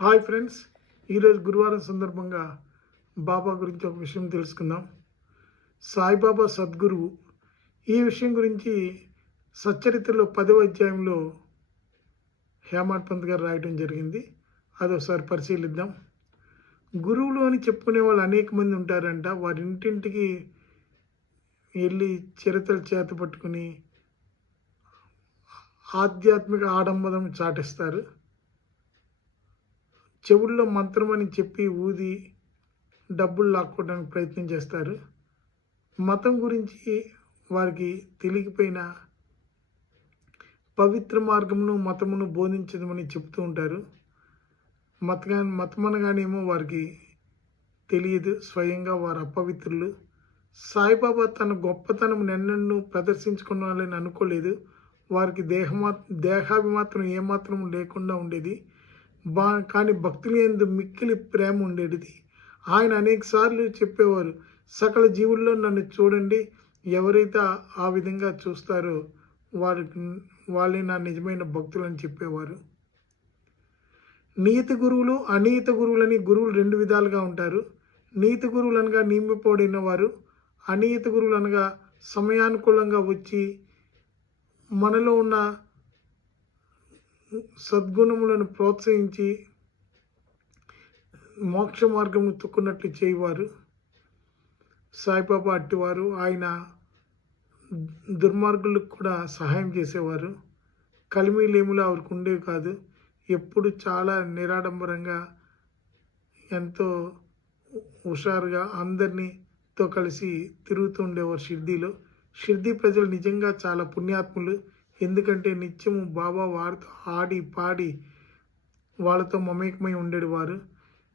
Hi friends, ఈరోజు గురువారం సందర్భంగా బాబా గురించి ఒక విషయం తెలుసుకుందాం. సాయిబాబా సద్గురువు ఈ విషయం గురించి సచ్చరిత్రలో 10వ అధ్యాయంలో హేమాడ్ పంత్ గారు రాయడం జరిగింది. అదొకసారి పరిశీలిద్దాం. గురువులు అని చెప్పుకునే వాళ్ళు అనేక మంది ఉంటారంట. వారి ఇంటింటికి వెళ్ళి చిరతలు చేత పట్టుకుని ఆధ్యాత్మిక ఆడంబరం చాటిస్తారు. చెవుల్లో మంత్రం అని చెప్పి ఊది డబ్బులు లాక్కోవడానికి ప్రయత్నం చేస్తారు. మతం గురించి వారికి తెలియకపోయినా పవిత్ర మార్గమును మతమును బోధించదమని చెప్తూ ఉంటారు. మతం అనగానేమో వారికి తెలియదు, స్వయంగా వారు అపవిత్రులు. సాయిబాబా తన గొప్పతనం ఎన్నెన్నో ప్రదర్శించుకోవాలని అనుకోలేదు. వారికి దేహాభిమాత్రం ఏమాత్రం లేకుండా ఉండేది. కానీ భక్తుల యందు మిక్కిలి ప్రేమ ఉండేది. ఆయన అనేకసార్లు చెప్పేవారు, సకల జీవుల్లో నన్ను చూడండి, ఎవరైతే ఆ విధంగా చూస్తారో వాళ్ళే నా నిజమైన భక్తులు అని చెప్పేవారు. నీతి గురువులు, అనీత గురువులని గురువులు 2 విధాలుగా ఉంటారు. నీతి గురువులు అనగా నియమింపబడిన వారు, అనీత గురువులు అనగా సమయానుకూలంగా వచ్చి మనలో ఉన్న సద్గుణములను ప్రోత్సహించి మోక్ష మార్గము తొక్కున్నట్లు చేయవారు. సాయిబాబా అట్టివారు. ఆయన దుర్మార్గులకు కూడా సహాయం చేసేవారు. కలిమిలేములు ఆవిడకు ఉండేవి కాదు. ఎప్పుడు చాలా నిరాడంబరంగా, ఎంతో హుషారుగా అందరితో కలిసి తిరుగుతూ ఉండేవారు షిర్డీలో. షిర్డీ ప్రజలు నిజంగా చాలా పుణ్యాత్ములు. ఎందుకంటే నిత్యము బాబా వారితో ఆడి పాడి వాళ్ళతో మమేకమై ఉండేవారు.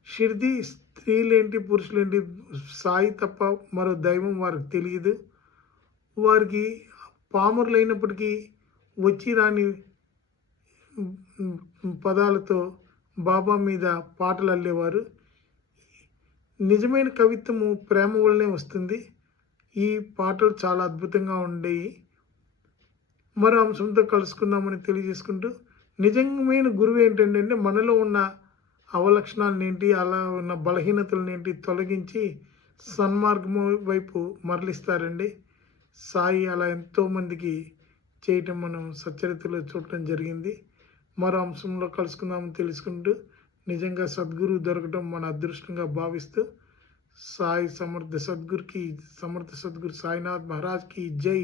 షిర్డీ స్త్రీలేంటి పురుషులేంటి, సాయి తప్ప మరో దైవం వారికి తెలియదు. వారికి పామరులైనప్పటికీ వచ్చి రాని పదాలతో బాబా మీద పాటలు అల్లేవారు. నిజమైన కవిత్వము ప్రేమ వల్లనే వస్తుంది. ఈ పాటలు చాలా అద్భుతంగా ఉండేవి. మరో అంశంతో కలుసుకుందామని తెలియజేసుకుంటూ, నిజమైన గురువు ఏంటంటే మనలో ఉన్న అవలక్షణాలను ఏంటి, అలా ఉన్న బలహీనతలను ఏంటి తొలగించి సన్మార్గము వైపు మరలిస్తారండి. సాయి అలా ఎంతోమందికి చేయటం మనం సచ్చరిత్రలో చూడటం జరిగింది. మరో అంశంలో కలుసుకుందామని తెలుసుకుంటూ, నిజంగా సద్గురు దొరకడం మన అదృష్టంగా భావిస్తూ, సాయి సమర్థ సద్గురు సాయినాథ్ మహారాజ్కి జై.